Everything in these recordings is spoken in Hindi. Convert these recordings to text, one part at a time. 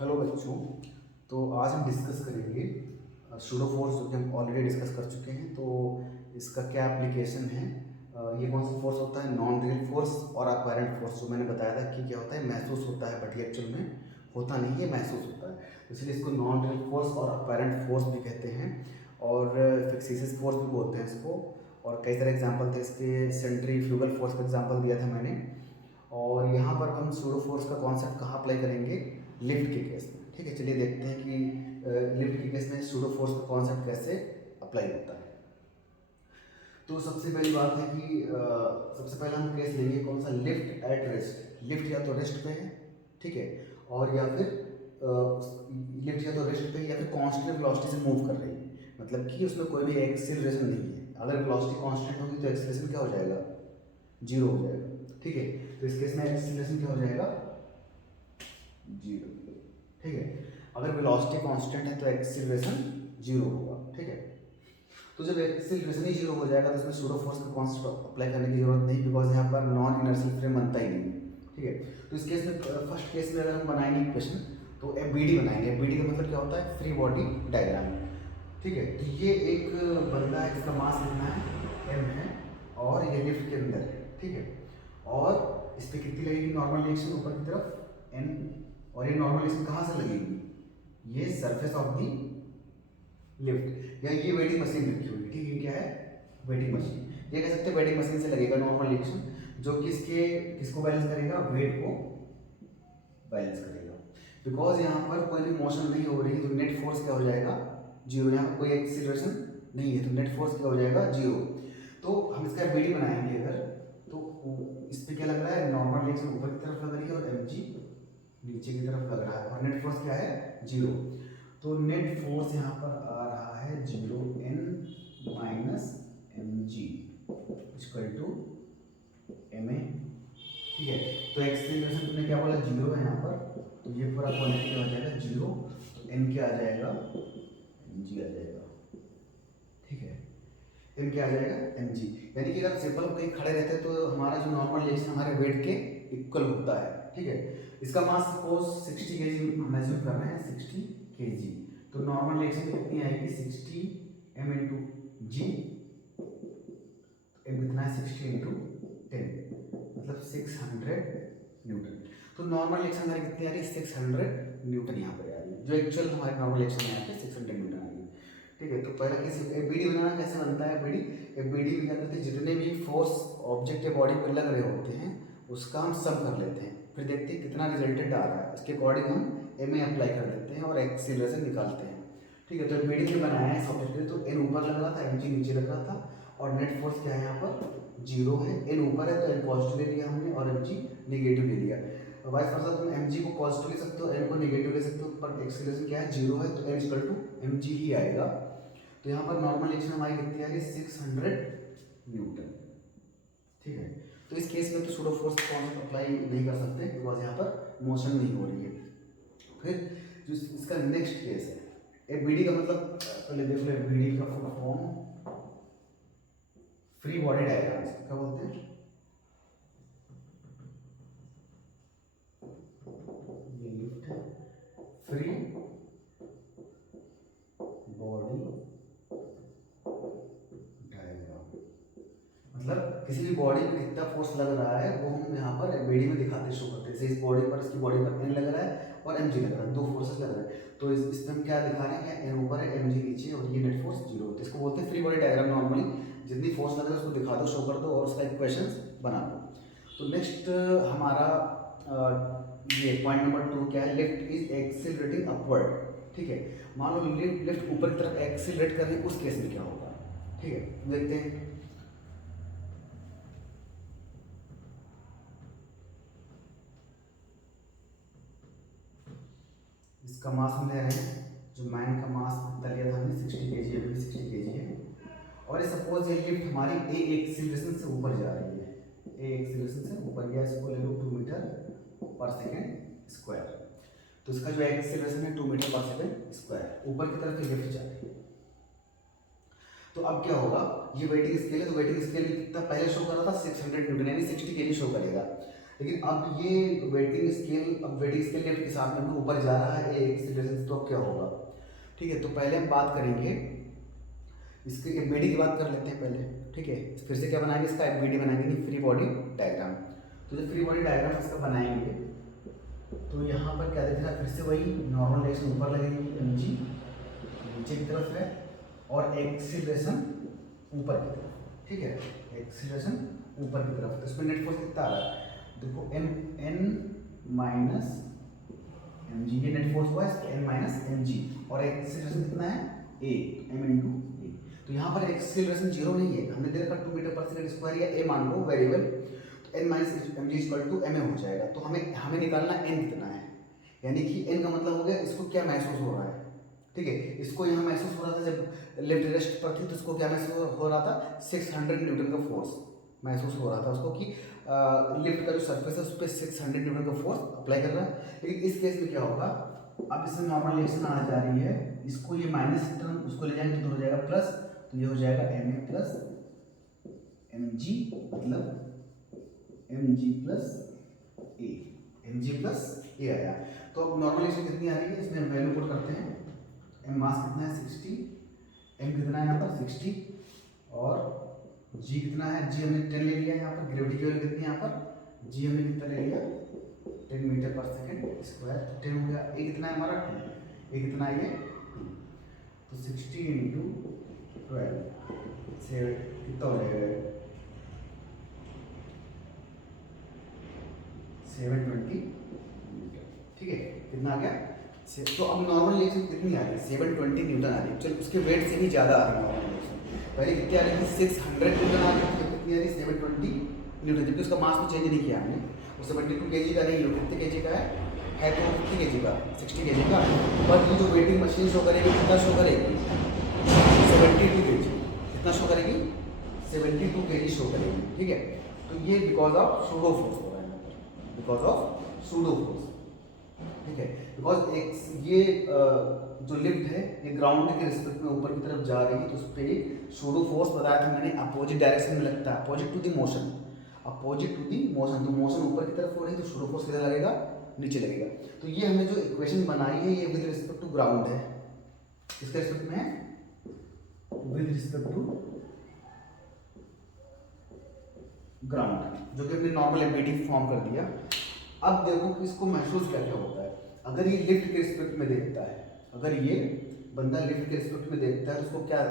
हेलो बच्चों। तो आज हम डिस्कस करेंगे सूडो फोर्स, जो कि हम ऑलरेडी डिस्कस कर चुके हैं। तो इसका क्या एप्लीकेशन है, ये कौन सा फोर्स होता है, नॉन रियल फोर्स और अपैरेंट फोर्स। जो मैंने बताया था कि क्या होता है, महसूस होता है, बट ये एक्चुअल में होता नहीं है, महसूस होता है। तो इसलिए इसको नॉन रियल फोर्स और अपैरेंट फोर्स भी कहते हैं, और फिक्सिस फोर्स भी बोलते हैं इसको। और कई सारे एग्जाम्पल थे इसके, सेंट्रीफ्यूगल फोर्स का एग्जाम्पल दिया था मैंने। और यहाँ पर हम सूडो फोर्स का कॉन्सेप्ट कहाँ अप्लाई करेंगे, लिफ्ट के केस में। ठीक है, चलिए देखते हैं कि लिफ्ट के केस में सूडो फोर्स का कॉन्सेप्ट कैसे अप्लाई होता है। तो सबसे पहली बात है कि सबसे पहला हम केस लेंगे कौन सा, लिफ्ट एट रेस्ट। लिफ्ट या तो रेस्ट पे है, ठीक है, और या फिर लिफ्ट या तो रेस्ट पे या फिर कांस्टेंट वेलोसिटी से मूव कर रही है, मतलब कि उसमें कोई भी एक्सीलरेशन नहीं है। अगर वेलोसिटी कांस्टेंट होगी तो एक्सीलरेशन क्या हो जाएगा, जीरो हो जाएगा। ठीक है, तो इस केस में एक्सीलरेशन क्या हो जाएगा, जीरो। ठीक है, अगर वेलोसिटी कांस्टेंट है तो एक्सीलरेशन जीरो होगा। ठीक है, तो जब एक्सीलरेशन ही जीरो हो जाएगा तो इसमें सूडो फोर्स का कॉन्सेप्ट अप्लाई करने की जरूरत नहीं, बिकॉज यहाँ पर नॉन इनर्शियल फ्रेम बनता ही नहीं है। ठीक है, तो इस केस में फर्स्ट केस में अगर हम बनाएंगे इक्वेशन तो एफबीडी बनाएंगे। एफबीडी का मतलब क्या होता है, फ्री बॉडी डायग्राम। ठीक है, तो ये एक बंदा है जिसका मास कितना है, एम है, और ये लिफ्ट के अंदर है। ठीक है, और इस पर कितनी लगेगी नॉर्मल रिएक्शन, ऊपर की तरफ एन, और ये नॉर्मल रिएक्शन कहाँ से लगेगी, ये सरफेस ऑफ दी लिफ्ट, या ये वेटिंग मशीन रखी हुई। ठीक है, क्या है, वेटिंग मशीन। ये कह सकते हैं वेटिंग मशीन से लगेगा नॉर्मल रिएक्शन, जो किसको बैलेंस करेगा, वेट को बैलेंस करेगा। बिकॉज यहाँ पर कोई भी मोशन नहीं हो रही है तो नेट फोर्स क्या हो जाएगा, जीरो। यहाँ पर कोई एक्सीलरेशन नहीं है तो नेट फोर्स क्या हो जाएगा, जीरो। तो हम इसका एफबीडी बनाएंगे अगर, तो इस पर क्या लग रहा है, नॉर्मल रिएक्शन ऊपर की तरफ लग रही है और एमजी नीचे की तरफ लग रहा है, और नेट फोर्स क्या है, जीरो। तो नेट फोर्स यहाँ पर आ रहा है zero, N minus M G equal to M A. ठीक है, तो एक्सीलरेशन तुमने क्या बोला, जीरो है यहाँ पर, तो ये पूरा क्वांटिटी हो जाएगा जीरो, तो एन क्या आ जाएगा, एम जी आ जाएगा। ठीक है, एम क्या आ जाएगा, एम जी। यानी कि अगर सिंपल कहीं खड़े रहते हैं तो हमारा जो नॉर्मल रिएक्शन हमारे वेट के इक्वल होता है। ठीक है, इसका मास सपोज 60 केजी हम एज्यूम कर रहे हैं, 60 केजी। तो नॉर्मल रिएक्शन कितनी आएगी, 60 एम इंटू जी। एम कितना है, 60 इंटू 10, मतलब 600 न्यूटन। तो नॉर्मल रिएक्शन हमारी कितनी आ रही है, 600 न्यूटन यहाँ पर आ रही है, जो एक्चुअल हमारे नॉर्मल रिएक्शन में आती है 600 न्यूटन आ रही है। ठीक है, तो पहला केस एफबीडी बनाना कैसे बनता है, एफबीडी, एफबीडी में क्या करते हैं, जितने भी फोर्स ऑब्जेक्ट या बॉडी पर लग रहे होते हैं उसका हम सम कर लेते हैं, फिर देखते हैं कितना रिजल्टेंट आ रहा है, उसके अकॉर्डिंग हम एम ए अप्लाई कर देते हैं और एक्सीलरेशन निकालते हैं। ठीक है, तो एफबीडी में बनाया है इस ऑब्जेक्ट, तो एन ऊपर लग रहा था, एम जी नीचे लग रहा था, और नेट फोर्स क्या है यहाँ पर, जीरो है। एन ऊपर है तो एन पॉजिटिव ले लिया हमने और एम जी निगेटिव ले लिया। वाइस वर्सा तुम एम जी को पॉजिटिव ले सकते हो, एन को निगेटिव ले सकते हो, पर एक्सीलरेशन क्या है, जीरो है, तो N equal to M G ही आएगा। तो यहाँ पर नॉर्मल रिएक्शन हमारी कितनी आ रही है, 600 न्यूटन। ठीक है, तो इस केस में तो सूडो फोर्स कॉन्सेप्ट अप्लाई नहीं कर सकते बिकॉज यहाँ पर मोशन नहीं हो रही है। फिर जो इसका नेक्स्ट केस है, एफबीडी का मतलब पहले देख लो, एफबीडी का full form free body diagram क्या बोलते हैं, ये लिफ्ट है, फ्री बॉडी डायग्राम, मतलब किसी भी बॉडी में कितना फोर्स लग रहा है वो हम यहाँ पर एफबीडी में दिखाते, शो करते हैं। जैसे इस बॉडी पर, इसकी बॉडी पर एन लग रहा है और एम जी लग रहा है, दो फोर्सेस लग रहे हैं। तो इसमें हम क्या दिखा रहे हैं, एन ऊपर है, एम जी नीचे, और ये नेट फोर्स जीरो। तो इसको बोलते हैं फ्री बॉडी डायग्राम। नॉर्मली जितनी फोर्स लग रहा है उसको दिखा दो, शो कर दो, और उसका इक्वेशंस बना दो। तो नेक्स्ट हमारा ये पॉइंट नंबर 2 क्या है, लिफ्ट इज एक्सीलरेटिंग अपवर्ड। ठीक है, मान लो लिफ्ट ऊपर की तरफ एक्सीलरेट कर रही है, उस केस में क्या होगा। ठीक है, देखते हैं। इसका मास हम ले रहे हैं, जो मैन का मास कितना लिया था हमने, 60 केजी, अभी भी 60 केजी है। और ये सपोज ये लिफ्ट हमारी ए एक्सीलरेशन से ऊपर जा रही है, ए एक्सीलरेशन से ऊपर गया, इसको ले लो 2 मीटर पर सेकेंड स्क्वायर। तो इसका जो एक्सीलरेशन है 2 मीटर पर सेकेंड स्क्वायर, ऊपर की तरफ ये लिफ्ट जा रही है। तो अब क्या होगा, ये वेटिंग स्केल है, तो वेटिंग स्केल में कितना पहले शो कर रहा था, 600 न्यूटन, यानी 60 केजी शो करेगा। लेकिन अब ये वेटिंग स्केल लिफ्ट के साथ में ऊपर जा रहा है एक्सीलरेशन, तो अब क्या होगा? ठीक है, तो पहले हम बात करेंगे इसके एफबीडी की बात कर लेते हैं पहले। ठीक है, फिर से क्या बनाएंगे, इसका एफबीडी बनाएंगे, फ्री बॉडी डायग्राम। तो जो फ्री बॉडी डायग्राम इसका बनाएंगे तो यहाँ पर क्या दिख रहा है, फिर से वही नॉर्मल डायरेक्शन ऊपर लगेगी mg, नीचे की तरफ है, और एक्सीलरेशन ऊपर की तरफ। ठीक है, एक्सीलरेशन ऊपर की तरफ। तो इसमें नेट फोर्स कितना आ रहा है, देखो n माइनस mg, ये नेट फोर्स हुआ है n माइनस mg, और एक्सीलरेशन कितना है a, m इंटू a। तो यहाँ पर एक्सीलरेशन जीरो नहीं है, हमने दे रखा 2 मीटर पर सेकंड स्क्वायर या a मान लो वेरिएबल, तो n minus mg equal to ma हो जाएगा। तो हमें निकालना n कितना है, यानी कि n का मतलब हो गया इसको क्या महसूस हो रहा है। ठीक है, इसको यहाँ महसूस हो रहा था जब लिफ्ट रेस्ट पर थी, तो इसको क्या महसूस हो रहा था, 600 न्यूटन का फोर्स महसूस हो रहा था उसको, कि लिफ्ट का जो सरफेस है उस पर 600 न्यूटन का फोर्स अप्लाई कर रहा है। लेकिन इस केस में क्या होगा, अब इसमें नॉर्मल रिएक्शन आने जा रही है, इसको ये माइनस टर्म उसको ले जाएंगे तो हो जाएगा प्लस, तो ये हो जाएगा ma प्लस mg, मतलब mg प्लस a आया। तो अब नॉर्मल रिएक्शन कितनी आ रही है, इसमें वैल्यू पुट करते हैं। m मास कितना है 60, m कितना है यहाँ पर 60, और g कितना है, g हमने 10 ले लिया यहाँ पर, ग्रेविटी की वैल्यू कितनी है यहाँ पर, g हमने कितना ले लिया 10 मीटर पर सेकंड स्क्वायर, 10 हो गया। a कितना है हमारा 2, a कितना है ये 2, तो 60 इंटू 12 से कितना हो जाएगा 720 न्यूटन। ठीक है, कितना आ गया, तो अब नॉर्मल रिएक्शन कितनी आ रही है, 720 न्यूटन आ रही है। चलो उसके वेट से भी ज़्यादा आ रही है नॉर्मल रिएक्शन, पहले कितनी आ रही थी 600 न्यूटन आ रही थी, कितनी आ रही 720 न्यूटन, जबकि उसका मास तो चेंज नहीं किया हमने, वो 72 kg का नहीं, कितने kg का है तो 50 kg का, 60 kg का, बट ये जो वेटिंग मशीन शो करेगी कितना शो करेगी 72 kg, कितना शो करेगी 72 kg शो करेगी। ठीक है, तो ये बिकॉज ऑफ सूडो फोर्स हो रहा है, बिकॉज ऑफ सूडो फोर्स। ठीक है, बिकॉज एक ये जो लिफ्ट है ये ग्राउंड के रिस्पेक्ट में ऊपर की तरफ जा रही है, तो उस पर सूडो फोर्स बताया था मैंने, अपोजिट डायरेक्शन में लगता है, opposite to the motion, opposite to the motion. तो मोशन ऊपर की तरफ हो रही है तो सूडो फोर्स किधर लगेगा, नीचे लगेगा। तो ये हमने जो इक्वेशन बनाई है ये विद रिस्पेक्ट टू ग्राउंड है, किसके रिस्पेक्ट में है, विद रिस्पेक्ट टू ग्राउंड, जो कि हमने नॉर्मल एम्पिटी फॉर्म कर दिया। अब देखो कि इसको महसूस क्या क्या होता है, अगर ये लिफ्ट के रिस्पेक्ट में देखता है, अगर ये बंदा लिफ्ट के रिस्पेक्ट में देखता है तो उसको क्या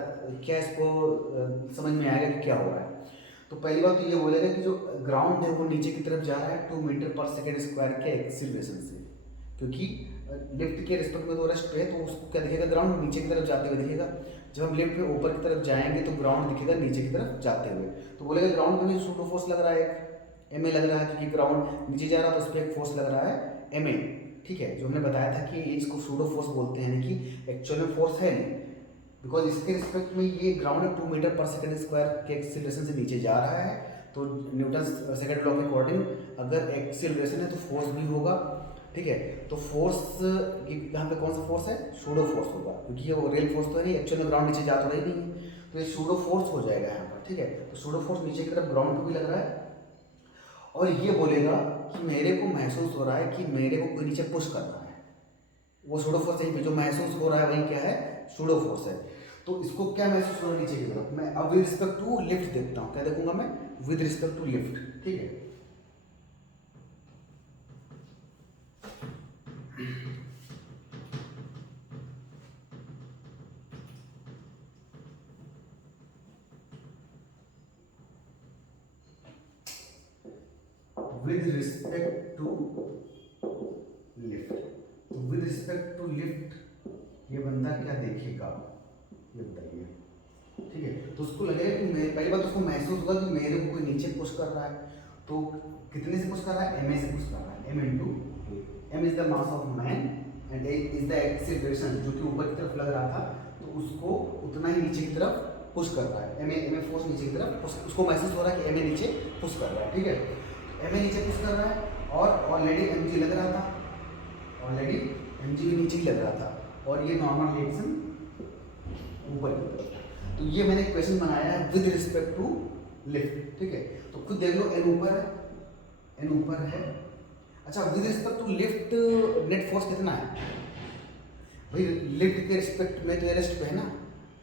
क्या इसको समझ में आएगा कि क्या हो रहा है। तो पहली बात तो ये बोलेगा कि जो ग्राउंड है वो नीचे की तरफ जा रहा है 2 मीटर पर सेकेंड स्क्वायर के एक्सीलरेशन से, क्योंकि लिफ्ट के रिस्पेक्ट में तो रेस्ट पे है, तो उसको क्या दिखेगा, ग्राउंड नीचे की तरफ जाते हुए दिखेगा। जब हम लिफ्ट में ऊपर की तरफ जाएंगे तो ग्राउंड दिखेगा नीचे की तरफ जाते हुए, तो बोलेगा ग्राउंड पे भी सूडो फोर्स लग रहा है, ma लग रहा है, क्योंकि ग्राउंड नीचे जा रहा है तो उस पर एक फोर्स लग रहा है ma। ठीक है, जो हमने बताया था कि इसको सूडो फोर्स बोलते हैं, यानी कि एक्चुअल में फोर्स है नहीं, बिकॉज इसके रिस्पेक्ट में ये ग्राउंड 2 मीटर पर सेकंड स्क्वायर के एक्सीलरेशन से नीचे जा रहा है। तो न्यूटन सेकंड लॉ के अकॉर्डिंग अगर एक्सीलरेशन है तो फोर्स भी होगा। ठीक है, तो फोर्स यहाँ पे कौन सा फोर्स है, सूडो फोर्स होगा, क्योंकि ये रियल फोर्स तो है नहीं, एक्चुअल में ग्राउंड नीचे जा तो रही नहीं, तो ये सूडो फोर्स हो जाएगा यहाँ पर। ठीक है, तो सूडो फोर्स नीचे की तरफ ग्राउंड पे भी लग रहा है, और ये बोलेगा कि मेरे को महसूस हो रहा है कि मेरे को कोई नीचे पुश कर रहा है, वो सूडो फोर्स है, जो महसूस हो रहा है वही क्या है, सूडो फोर्स है। तो इसको क्या महसूस हो रहा है नीचे की तरफ, मैं अब विद रिस्पेक्ट टू लिफ्ट देखता हूँ, क्या देखूंगा मैं, विद रिस्पेक्ट टू लिफ्ट। ठीक है, विद रिस्पेक्ट टू लिफ्ट, तो विद रिस्पेक्ट टू लिफ्ट ये बंदा क्या देखेगा, ये बताइए। ठीक है, तो उसको लगेगा कि मैं पहली बात उसको महसूस होगा कि मेरे को कोई नीचे पुश कर रहा है, तो कितने से पुश कर रहा है, ma से पुश कर रहा है, m into m is the mass of man and a is the acceleration, जो कि ऊपर की तरफ लग रहा था, तो उसको उतना ही नीचे की तरफ पुश कर रहा है, ma फोर्स नीचे की तरफ उसको महसूस हो रहा है कि ma नीचे पुश कर रहा है। ठीक है, ma नीचे पुश कर रहा है, और ऑलरेडी mg लग रहा था, ऑलरेडी mg भी नीचे ही लग रहा था, और ये नॉर्मल रिएक्शन ऊपर की तरफ। तो ये मैंने क्वेश्चन बनाया है विद रिस्पेक्ट टू लिफ्ट। ठीक है, तो खुद देख लो n ऊपर है, एन ऊपर है। अच्छा, with respect to lift net force कितना है भाई? लिफ्ट के रिस्पेक्ट में तो ये रेस्ट पे है ना,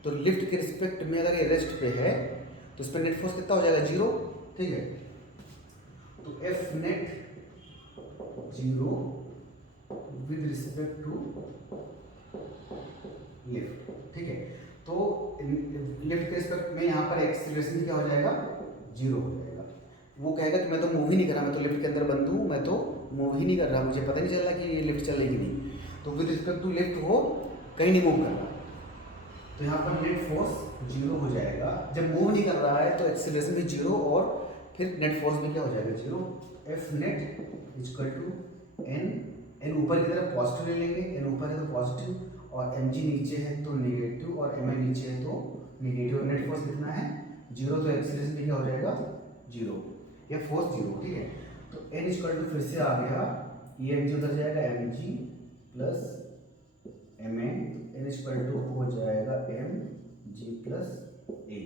तो लिफ्ट के रिस्पेक्ट में अगर ये रेस्ट पे है तो इस पर नेट फोर्स कितना हो जाएगा? 0। ठीक है, तो F net 0 with respect to lift. ठीक है, तो लिफ्ट के रिस्पेक्ट में यहाँ पर एक्सीलरेशन क्या हो जाएगा? 0 हो जाएगा। वो कहेगा कि मैं तो मूव ही नहीं कर रहा, मैं तो लिफ्ट के अंदर बंद हूँ, मैं तो मूव ही नहीं कर रहा, मुझे पता नहीं चल रहा कि ये लिफ्ट चल रही कि नहीं। तो विद रिस्पेक्ट टू लिफ्ट वो कहीं नहीं मूव कर रहा, तो यहाँ पर नेट फोर्स 0 हो जाएगा। जब मूव नहीं कर रहा है तो एक्सीलरेशन भी 0 और फिर नेट फोर्स भी क्या हो जाएगा? 0। F net equal to N ऊपर की तरफ पॉजिटिव ले लेंगे, एन ऊपर है तो पॉजिटिव और एम जी नीचे है तो नेगेटिव और एम आई नीचे है तो नेगेटिव। और नेट फोर्स कितना है? 0, तो एक्सीलरेशन भी क्या हो जाएगा? 0 या फोर्स 0। ठीक है, तो एन इक्वल टू फिर से आ गया, ये एम जी उधर जाएगा, M G plus M N equal to हो जाएगा एम जी प्लस ए।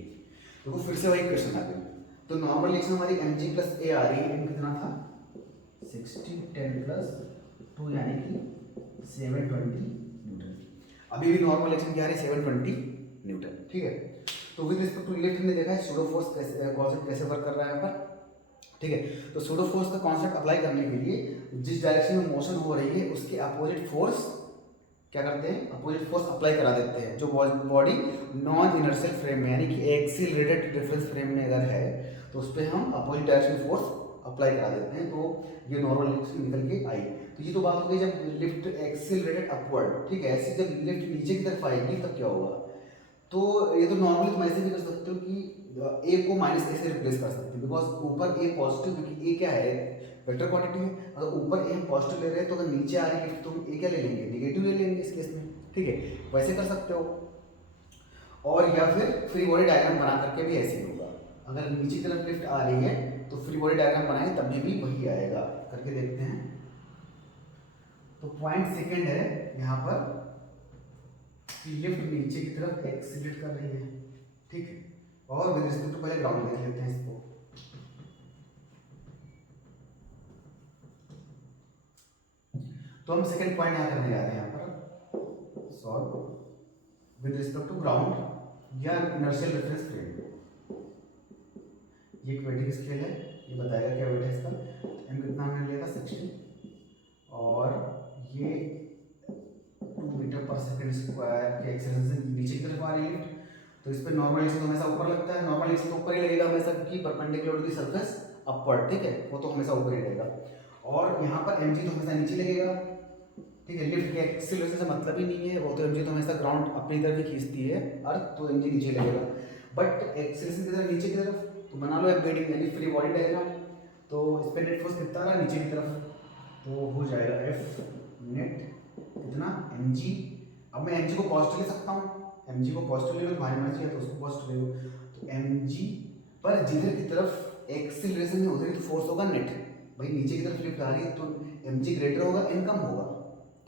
देखो फिर से वही क्वेश्चन आ गया। तो नॉर्मल रिएक्शन हमारी एम जी प्लस ए आ रही है, एम कितना था? 60, 10 प्लस 2 यानी कि 720 न्यूटन। अभी भी नॉर्मल रिएक्शन क्या आ रही है? 720 न्यूटन। ठीक है, तो विद रिस्पेक्ट टू लिफ्ट हमने देखा है सूडो फोर्स कैसे कॉन्सेप्ट कैसे वर्क कर रहा है यहाँ पर। ठीक है, तो सूडो फोर्स का कॉन्सेप्ट अप्लाई करने के लिए जिस डायरेक्शन में मोशन हो रही है उसके अपोजिट फोर्स क्या करते हैं? अपोजिट फोर्स अप्लाई करा देते हैं। जो बॉडी नॉन इनर्शियल फ्रेम में यानी कि एक्सीलरेटेड रेफरेंस फ्रेम में अगर है तो उस पर हम अपोजिट डायरेक्शन फोर्स अप्लाई करा देते हैं, तो ये नॉर्मल रिएक्शन निकल के आई। तो ये तो बात हो गई जब लिफ्ट एक्सीलरेटेड अपवर्ड। ठीक है, ऐसे जब लिफ्ट नीचे की तरफ आएगी तब क्या होगा? तो ये तो नॉर्मली तुम ऐसे भी कर सकते हो कि ए को माइनस ए से रिप्लेस कर सकते हो, बिकॉज ऊपर ए पॉजिटिव, क्योंकि ए क्या है? वेक्टर क्वांटिटी है। अगर ऊपर ए हम पॉजिटिव ले रहे हैं तो अगर नीचे आ रही है तो हम ए क्या ले लेंगे? नेगेटिव ले लेंगे इस केस में। ठीक है, वैसे कर सकते हो। और या फिर फ्री बॉडी डायग्राम बना करके भी ऐसे ही होगा। अगर नीचे की तरफ लिफ्ट आ रही है तो फ्री बॉडी डायग्राम बनाए तभी भी वही आएगा। करके देखते हैं। तो पॉइंट सेकेंड है यहाँ पर कि लिफ्ट नीचे की तरफ एक्सीलरेट कर रही है। ठीक है, और विद रिस्पेक्ट टू पहले ग्राउंड देख लेते हैं इसको। तो हम सेकंड पॉइंट यहाँ करने जा रहे हैं यहाँ पर solve with respect to ground या इनर्शियल रेफरेंस फ्रेम। ये एक वेटिंग स्केल है, ये बताएगा क्या वेट है इसका। एम कितना हमने लिया था? 60 और ये 2 मीटर पर सेकंड स्क्वायर के एक्सेलरेशन नीचे की तरफ आ रही है। तो इस पर नॉर्मल एक्शन हमेशा ऊपर लगता है, नॉर्मल एक्शन ऊपर ही लगेगा हमेशा क्योंकि perpendicular to the surface upward. ठीक है, वो तो हमेशा ऊपर ही रहेगा। और यहाँ पर एम जी तो हमेशा नीचे लगेगा। ठीक है, लिफ्ट के एक्सीलरेशन से मतलब ही नहीं है, वो तो एमजी तो हमेशा ग्राउंड अपनी तरफ ही खींचती है अर्थ, तो एमजी नीचे लगेगा। बट एक्सीलरेशन की तरफ नीचे की तरफ तो बना लो एम्बेडिंग यानी फ्री बॉडी डायग्राम। तो इस पर नेट फोर्स कितना रहा? नीचे की तरफ, तो हो जाएगा एफ नेट कितना? M G. अब मैं एम जी को पॉजिटिव ले सकता हूँ, एम जी को पॉजिटिव ले लो, तुम्हारी मर्जी है तो उसको पॉजिटिव ले लो। तो एम जी पर जिधर की तरफ एक्सीलरेशन है उधर की फोर्स होगा नेट। भाई नीचे की तरफ लिफ्ट आ रही है तो एम जी ग्रेटर होगा, एन कम होगा।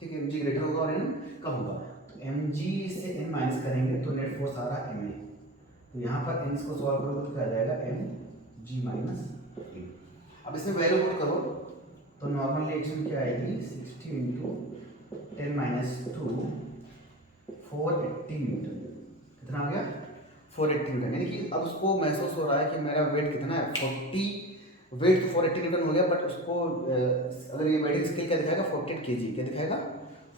ठीक है, एम जी ग्रेटर होगा और एन कम होगा। तो एम जी से एन माइनस करेंगे तो नेट फोर्स आ रहा है एम ए। तो यहाँ पर एन को सॉल्व करोगे तो क्या आ जाएगा? एम जी माइनस ए। अब इसमें वैल्यू पुट करो तो नॉर्मल रिएक्शन क्या आएगी? 60 इंटू 10 माइनस 2 480 न्यूटन। कितना आ गया? 480 न्यूटन। यानी कि अब उसको महसूस हो रहा है कि मेरा वेट कितना है? 40 वेट तो 480 न्यूटन हो गया, बट उसको अगर ये वेटिंग स्केल क्या दिखाएगा? 48 kg। क्या दिखाएगा?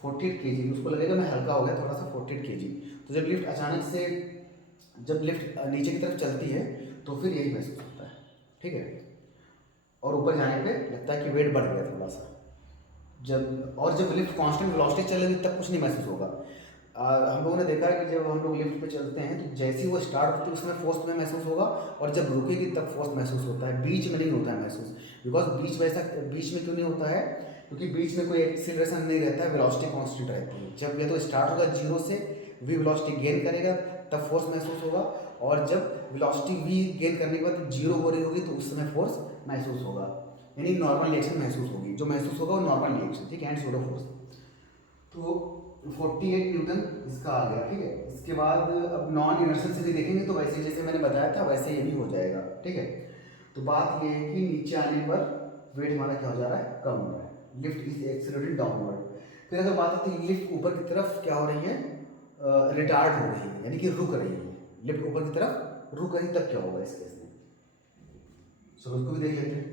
48 kg। उसको लगेगा मैं हल्का हो गया थोड़ा सा, 48 kg। तो जब लिफ्ट अचानक से जब लिफ्ट नीचे की तरफ चलती है तो फिर यही महसूस होता है। ठीक है, और ऊपर जाने पे लगता है कि वेट बढ़ गया थोड़ा सा। जब लिफ्ट कांस्टेंट वेलोसिटी चलेगी तब कुछ नहीं महसूस होगा। हम लोगों ने देखा है कि जब हम लोग लिफ्ट पे चलते हैं तो जैसे ही वो स्टार्ट होती है उसमें फोर्स में महसूस होगा, और जब रुकेगी तब फोर्स महसूस होता है, बीच में नहीं होता है महसूस। बिकॉज बीच में क्यों नहीं होता है? क्योंकि बीच में कोई एक्सीलरेशन नहीं रहता है, वेलोसिटी कांस्टेंट रहती है। जब ये तो स्टार्ट होगा 0 से, वी वेलोसिटी गेन करेगा तब फोर्स महसूस होगा, और जब वेलोसिटी वी गेन करने के बाद 0 हो रही होगी तो उस समय फोर्स महसूस होगा, यानी नॉर्मल रिएक्शन महसूस होगी। जो महसूस होगा वो नॉर्मल रिएक्शन। ठीक है, एंड सूडो फोर्स। तो 48 न्यूटन इसका आ गया। ठीक है, इसके बाद अब नॉन इनर्शियल से भी देखेंगे तो वैसे जैसे मैंने बताया था वैसे ये भी हो जाएगा। ठीक है, तो बात ये है कि नीचे आने पर वेट हमारा क्या हो जा रहा है, कम हो रहा है। Lift is accelerating downward. फिर अगर बात आती है लिफ्ट ऊपर की तरफ क्या हो रही है, रिटार्ड हो रही है, यानी कि रुक रही है। लिफ्ट ऊपर की तरफ रुक रही, तब क्या होगा इस केस में, चलो उसको भी देख लेते हैं।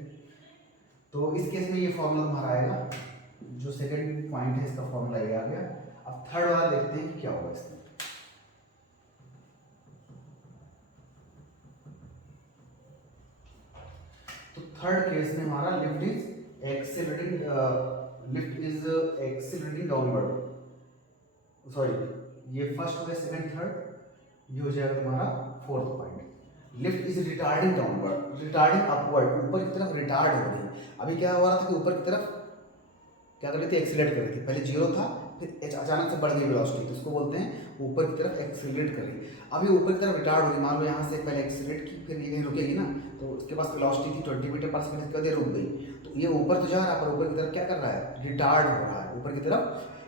तो इस केस में ये फॉर्मूला तुम्हारा आएगा, जो सेकंड पॉइंट है इसका फॉर्मूला ये आ गया। अब थर्ड वाला देखते हैं कि क्या होगा इसमें। तो थर्ड केस में हमारा lift is accelerating, downward, sorry ये फर्स्ट हो गया, सेकंड थर्ड ये हो जाएगा तुम्हारा fourth point. Lift is retarding downward, retarding upward, ऊपर की तरफ रिटार्ड हो रही है। अभी क्या हो रहा था कि ऊपर की तरफ क्या कर रही थी, एक्सीलरेट कर रही थी। पहले जीरो था, फिर अचानक से बढ़ गई वेलोसिटी, तो इसको बोलते हैं ऊपर की तरफ एक्सीलरेट कर रही। अभी ऊपर की तरफ रिटार्ड हो रही, मान लो यहाँ से पहले एक्सीलरेट की, फिर ये कहीं रुकेगी ना, तो उसके पास वेलोसिटी थी 20 मीटर पर सेकंड, इसके बाद ये रुक गई। तो ये ऊपर तो जा रहा है, पर ऊपर की तरफ क्या कर रहा है, रिटार्ड हो रहा है ऊपर की तरफ,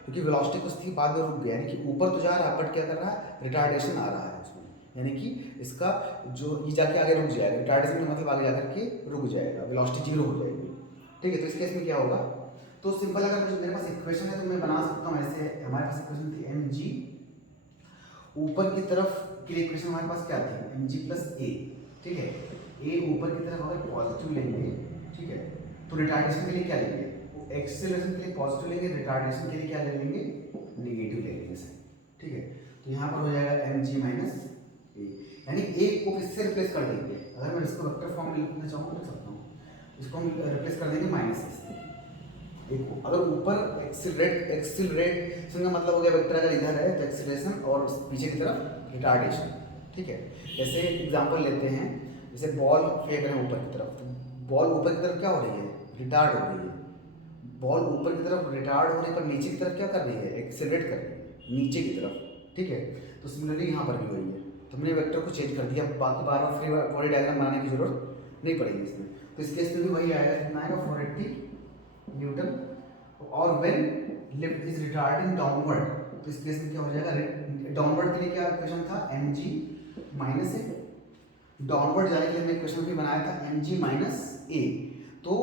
क्योंकि वेलोसिटी कुछ थी बाद में रुक गया, यानी कि ऊपर तो जा रहा है बट क्या कर रहा है, रिटार्डेशन आ रहा है उसमें, यानी कि इसका जो ये जाके आगे रुक जाएगा। रिटार्डेशन का मतलब आगे जाकर के रुक जाएगा, वेलोसिटी जीरो हो जाएगी। ठीक है, तो इस केस में क्या होगा, तो सिंपल अगर मेरे पास इक्वेशन है तो मैं बना सकता हूँ ऐसे। हमारे पास इक्वेशन थी एम जी, ऊपर की तरफ के लिए इक्वेशन हमारे पास क्या थी, एम जी प्लस ए। ठीक है, ए ऊपर की तरफ अगर पॉजिटिव लेंगे, ठीक है, तो रिटार्डेशन के लिए क्या लेंगे, एक्सेलरेशन के लिए पॉजिटिव लेंगे, रिटार्डेशन के लिए क्या ले लेंगे, नेगेटिव ले लेंगे सर। ठीक है, तो यहाँ पर हो जाएगा एम जी माइनस ए, यानी ए को किससे रिप्लेस कर देंगे, अगर मैं इसको वेक्टर फॉर्म में लिखना चाहूँ लिख सकता हूँ, इसको हम रिप्लेस कर देंगे माइनस से। अगर ऊपर एक्सिलरेशन का मतलब हो गया वेक्टर, अगर इधर है तो एक्सिलरेशन और पीछे की तरफ रिटार्डेशन। ठीक है, जैसे एग्जांपल लेते हैं, जैसे बॉल फेंक रहे हैं ऊपर की तरफ, तो बॉल ऊपर की तरफ क्या हो रही है, रिटार्ड हो रही है। बॉल ऊपर की तरफ रिटार्ड होने पर नीचे की तरफ क्या कर रही है, एक्सिलरेट कर रही है नीचे की तरफ। ठीक है, तो सिमिलरली यहाँ पर भी वही है, तो हमने वेक्टर को चेंज कर दिया, बाकी बार बार फ्री बॉडी डायग्राम बनाने की जरूरत नहीं पड़ेगी इसमें। तो इस केस में भी वही आएगा, कितना आएगा 480 न्यूटन। और when lift is retarding downward, तो इस केस में क्या हो जाएगा, डाउनवर्ड के लिए क्या इक्वेशन था, एम जी माइनस ए। डाउनवर्ड जाने के लिए हमने इक्वेशन भी बनाया था एम जी माइनस ए। तो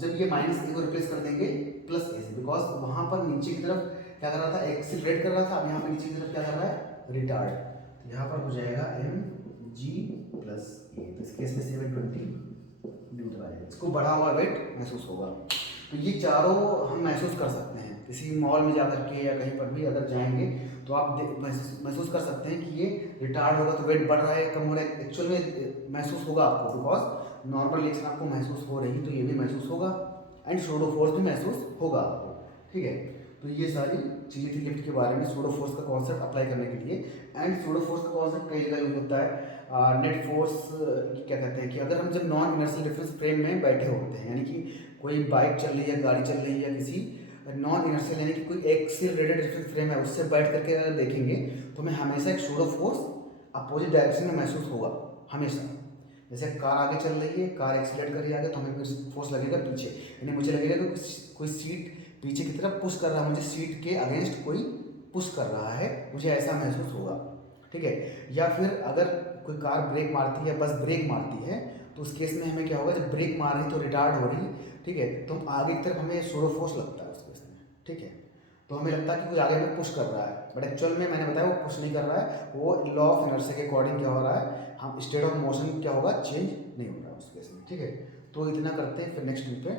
जब ये माइनस ए को रिप्लेस कर देंगे प्लस ए से, बिकॉज वहां पर नीचे की तरफ क्या कर रहा था, एक्सिलरेट कर रहा था, अब यहाँ पर नीचे की तरफ क्या कर रहा है, रिटार्ड। तो यहाँ पर हो जाएगा एम जी प्लस ए, तो इस केस में 720 न्यूटन आएगा। इसको बढ़ा हुआ वेट महसूस होगा। तो ये चारों हम महसूस कर सकते हैं, किसी मॉल में जाकर के या कहीं पर भी अगर जाएंगे तो आप महसूस कर सकते हैं कि ये रिटार्ड होगा तो वेट बढ़ रहा है कम हो रहा है, एक्चुअल में महसूस होगा आपको, बिकॉज नॉर्मल रिएक्शन आपको महसूस हो रही, तो ये भी महसूस होगा एंड सूडो फोर्स भी महसूस होगा आपको। ठीक है, तो ये सारी चीज़ें थी लिफ्ट के बारे में, सूडो फोर्स का कॉन्सेप्ट अप्लाई करने के लिए। एंड सूडो फोर्स का कॉन्सेप्ट कई जगह यूज होता है। नेट फोर्स क्या कहते हैं कि अगर हम जब नॉन इनर्शियल रिफरेंस फ्रेम में बैठे होते हैं, यानी कि कोई बाइक चल रही है, गाड़ी चल रही है, किसी नॉन इनर्शियल यानी कि कोई एक्सिलरेटेड रिफरेंस फ्रेम है, उससे बैठ करके अगर देखेंगे तो हमें हमेशा एक सूडो फोर्स अपोजिट डायरेक्शन में महसूस होगा हमेशा। जैसे कार आगे चल रही है, कार एक्सीलरेट कर रही है आगे, तो हमें फोर्स लगेगा पीछे, यानी मुझे लगेगा कि कोई सीट पीछे की तरफ पुश कर रहा है, मुझे सीट के अगेंस्ट कोई पुश कर रहा है, मुझे ऐसा महसूस होगा। ठीक है, या फिर अगर कोई कार ब्रेक मारती है, बस ब्रेक मारती है, तो उस केस में हमें क्या होगा, जब ब्रेक मार रही तो रिटार्ड हो रही, ठीक है, तो हम आगे की तरफ हमें सूडो फोर्स लगता है उस केस में। ठीक है, तो हमें लगता है कि कोई आगे में पुश कर रहा है, बट एक्चुअल में मैंने बताया वो पुश नहीं कर रहा है, वो लॉ ऑफ इनर्शिया के अकॉर्डिंग क्या हो रहा है, हम स्टेट ऑफ मोशन क्या होगा, चेंज नहीं हो रहा है उस केस में। ठीक है, तो इतना करते हैं, फिर नेक्स्ट वीक पे